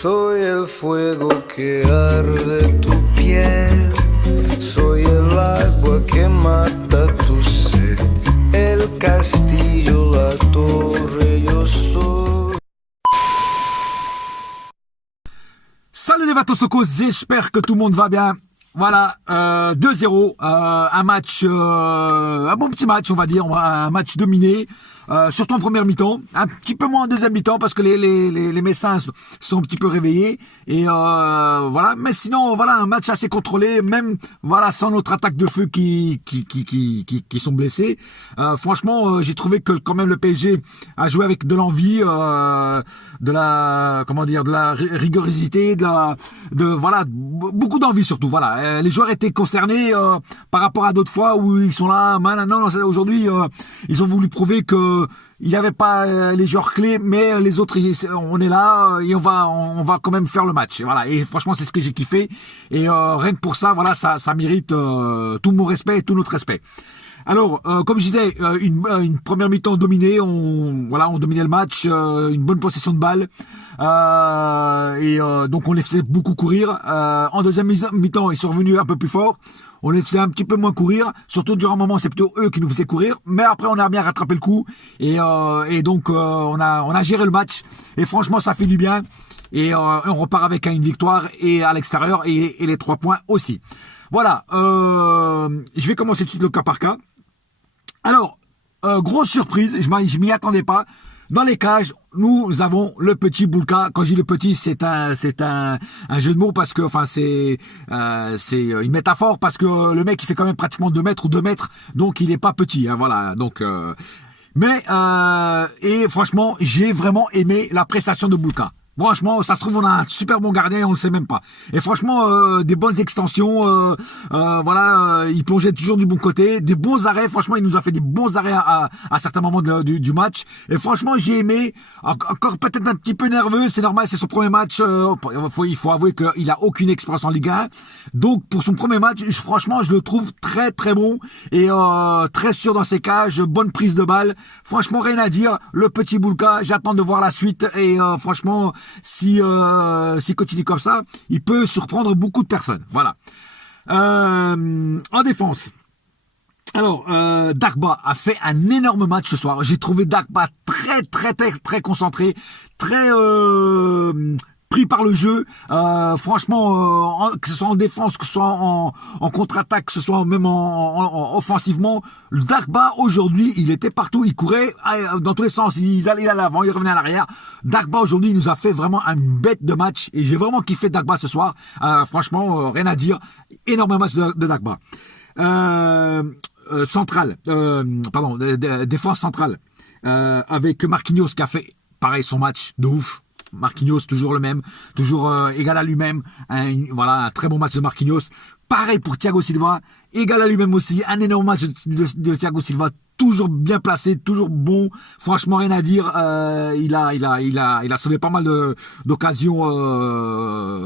Soy el fuego que arde tu piel, soy el agua que mata tu sed, el castillo, la torre, yo soy. Salut les Vatosokos, j'espère que tout le monde va bien. Voilà, 2-0, un match, un bon petit match on va dire, un match dominé, surtout en première mi-temps, un petit peu moins en deuxième mi-temps parce que les Messins sont un petit peu réveillés et voilà, mais sinon voilà un match assez contrôlé, même voilà sans notre attaque de feu qui sont blessés. Franchement, j'ai trouvé que quand même le PSG a joué avec de l'envie, de la rigorosité, voilà beaucoup d'envie surtout, voilà. Les joueurs étaient concernés par rapport à d'autres fois où ils sont là. Maintenant, aujourd'hui, ils ont voulu prouver que il n'y avait pas les joueurs clés, mais les autres, on est là et on va quand même faire le match. Et voilà. Et franchement, c'est ce que j'ai kiffé. Et rien que pour ça, voilà, ça mérite tout mon respect et tout notre respect. Alors, comme je disais, une première mi-temps dominée, on dominait le match, une bonne possession de balle, donc on les faisait beaucoup courir. En deuxième mi-temps, ils sont revenus un peu plus forts. On les faisait un petit peu moins courir, surtout durant un moment, c'est plutôt eux qui nous faisaient courir. Mais après, on a bien rattrapé le coup et donc on a géré le match. Et franchement, ça fait du bien. Et on repart avec une victoire et à l'extérieur et les 3 points aussi. Voilà, je vais commencer tout de suite le cas par cas. Alors, grosse surprise, je m'y attendais pas. Dans les cages, nous avons le petit Boulka. Quand je dis le petit, c'est un jeu de mots parce que, enfin, c'est une métaphore parce que le mec, il fait quand même pratiquement 2 mètres ou 2 mètres, donc il est pas petit, hein, voilà. Donc, et franchement, j'ai vraiment aimé la prestation de Boulka. Franchement, ça se trouve, on a un super bon gardien et on le sait même pas. Et franchement, des bonnes extensions, voilà, il plongeait toujours du bon côté, des bons arrêts. Franchement, il nous a fait des bons arrêts à certains moments du match. Et franchement, j'ai aimé. Encore peut-être un petit peu nerveux, c'est normal, c'est son premier match. Il faut avouer qu'il a aucune expérience en Ligue 1. Donc, pour son premier match, franchement, je le trouve très très bon et très sûr dans ses cages, bonne prise de balle. Franchement, rien à dire. Le petit Boulka, j'attends de voir la suite et franchement. S'il continue comme ça, il peut surprendre beaucoup de personnes. Voilà. En défense. Alors, Dagba a fait un énorme match ce soir. J'ai trouvé Dagba très concentré, très pris par le jeu. Franchement, que ce soit en défense, que ce soit en contre-attaque, que ce soit même en offensivement, le Dagba aujourd'hui, il était partout, il courait dans tous les sens, il allait à l'avant, il revenait à l'arrière. Dagba aujourd'hui, il nous a fait vraiment une bête de match et j'ai vraiment kiffé Dagba ce soir. Franchement, rien à dire, énorme match de Dagba. Défense centrale avec Marquinhos qui a fait pareil son match de ouf. Marquinhos toujours le même, toujours égal à lui-même, voilà un très bon match de Marquinhos. Pareil pour Thiago Silva, égal à lui-même aussi, un énorme match de Thiago Silva, toujours bien placé, toujours bon. Franchement rien à dire, il a sauvé pas mal d'occasions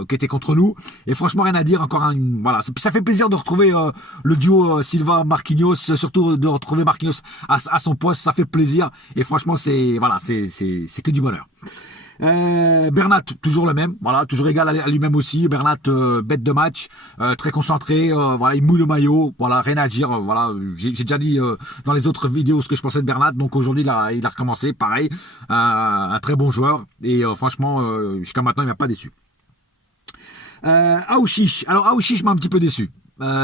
qui étaient contre nous et franchement rien à dire. Encore voilà, ça fait plaisir de retrouver le duo Silva Marquinhos, surtout de retrouver Marquinhos à son poste, ça fait plaisir et franchement c'est que du bonheur. Bernat toujours le même, voilà, toujours égal à lui-même aussi. Bernat bête de match, très concentré, voilà, il mouille le maillot, voilà, rien à dire, voilà, j'ai déjà dit dans les autres vidéos ce que je pensais de Bernat, donc aujourd'hui il a recommencé, pareil, un très bon joueur et franchement jusqu'à maintenant il m'a pas déçu. Aouchiche, alors Aouchiche m'a un petit peu déçu,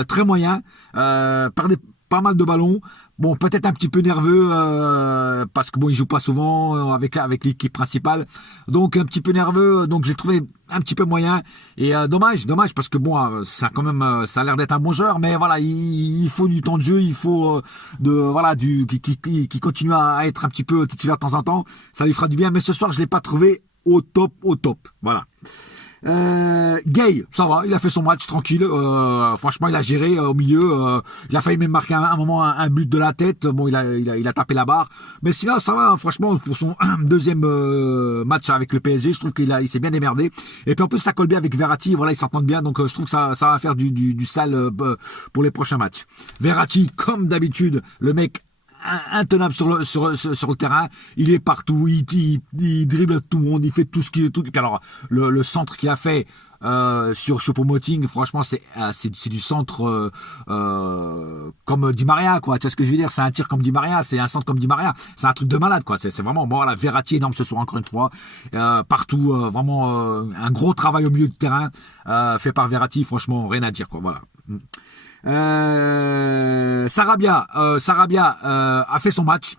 très moyen, perdait pas mal de ballons. Bon, peut-être un petit peu nerveux parce que bon, il joue pas souvent avec l'équipe principale, donc un petit peu nerveux. Donc j'ai trouvé un petit peu moyen et dommage parce que bon, ça quand même, ça a l'air d'être un bon joueur, mais voilà, il faut du temps de jeu, il faut qui continue à être un petit peu titulaire de temps en temps. Ça lui fera du bien. Mais ce soir, je l'ai pas trouvé au top, voilà. Gay, ça va, il a fait son match tranquille, franchement il a géré au milieu, il a failli même marquer un moment un but de la tête, bon il a tapé la barre, mais sinon ça va, franchement pour son deuxième match avec le PSG, je trouve il s'est bien démerdé, et puis en plus ça colle bien avec Verratti, voilà ils s'entendent bien, donc je trouve que ça va faire du sale pour les prochains matchs. Verratti, comme d'habitude, le mec intenable sur le terrain. Il est partout, il dribble tout le monde, il fait tout ce qu'il est tout. Et puis alors le centre qu'il a fait sur Choupo-Moting, franchement c'est du centre comme Di Maria, quoi. Tu sais ce que je veux dire, c'est un tir comme Di Maria, c'est un centre comme Di Maria, c'est un truc de malade, quoi. C'est vraiment bon. Voilà, Verratti énorme ce soir encore une fois, partout, vraiment un gros travail au milieu du terrain fait par Verratti, franchement rien à dire, quoi. Voilà. Sarabia a fait son match.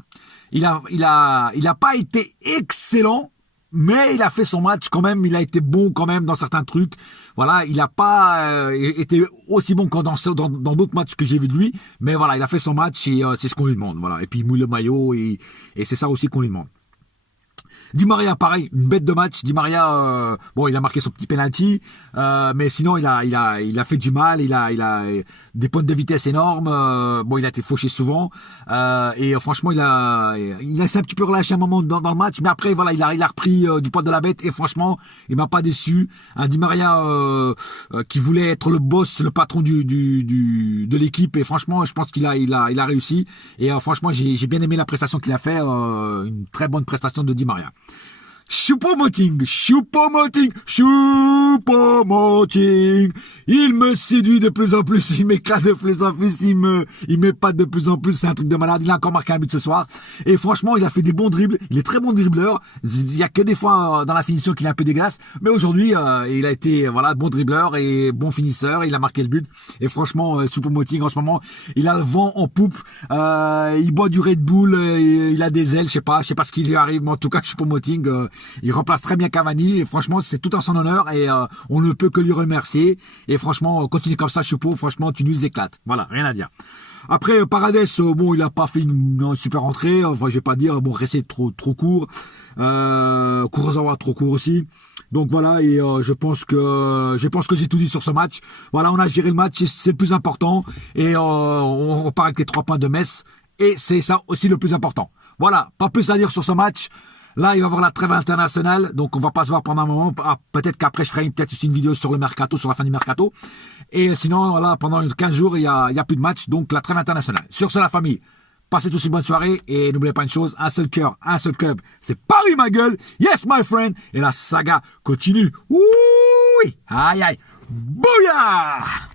Il a pas été excellent, mais il a fait son match quand même. Il a été bon quand même dans certains trucs. Voilà, il a pas été aussi bon que dans d'autres matchs que j'ai vu de lui. Mais voilà, il a fait son match et c'est ce qu'on lui demande. Voilà. Et puis il mouille le maillot et c'est ça aussi qu'on lui demande. Di Maria, pareil, une bête de match. Di Maria, bon, il a marqué son petit penalty, mais sinon il a fait du mal. Il a des points de vitesse énormes. Bon, il a été fauché souvent, et franchement, il s'est un petit peu relâché un moment dans le match, mais après, voilà, il a repris du poids de la bête et franchement, il m'a pas déçu. Un Di Maria qui voulait être le boss, le patron de l'équipe, et franchement, je pense qu'il a réussi. Et franchement, j'ai bien aimé la prestation qu'il a fait, une très bonne prestation de Di Maria. Choupo-Moting, il me séduit de plus en plus, il m'éclate de plus en plus, il m'épate de plus en plus, c'est un truc de malade. Il a encore marqué un but ce soir, et franchement, il a fait des bons dribbles, il est très bon dribbleur. Il y a que des fois dans la finition qu'il est un peu dégueulasse, mais aujourd'hui, il a été, voilà, bon dribbleur et bon finisseur, il a marqué le but, et franchement, Choupo-Moting, en ce moment, il a le vent en poupe, il boit du Red Bull, il a des ailes, je sais pas ce qui lui arrive, mais en tout cas, Choupo-Moting, il remplace très bien Cavani et franchement c'est tout en son honneur et on ne peut que lui remercier et franchement continue comme ça Choupo, franchement tu nous éclates, voilà, rien à dire. Après Paredes, bon il a pas fait une super entrée, enfin je vais pas dire, bon Ressé trop court, Kurzawa trop court aussi. Donc voilà, et je pense que j'ai tout dit sur ce match. Voilà, on a géré le match, c'est le plus important et on repart avec les 3 points de Metz et c'est ça aussi le plus important. Voilà, pas plus à dire sur ce match. Là, il va y avoir la trêve internationale, donc on va pas se voir pendant un moment. Peut-être qu'après, je ferai peut-être aussi une vidéo sur le mercato, sur la fin du mercato. Et sinon, voilà, pendant 15 jours, il y a plus de match, donc la trêve internationale. Sur ce, la famille, passez tous une bonne soirée et n'oubliez pas une chose, un seul cœur, un seul club, c'est Paris, ma gueule. Yes, my friend. Et la saga continue. Oui, aïe, aïe, bouillard.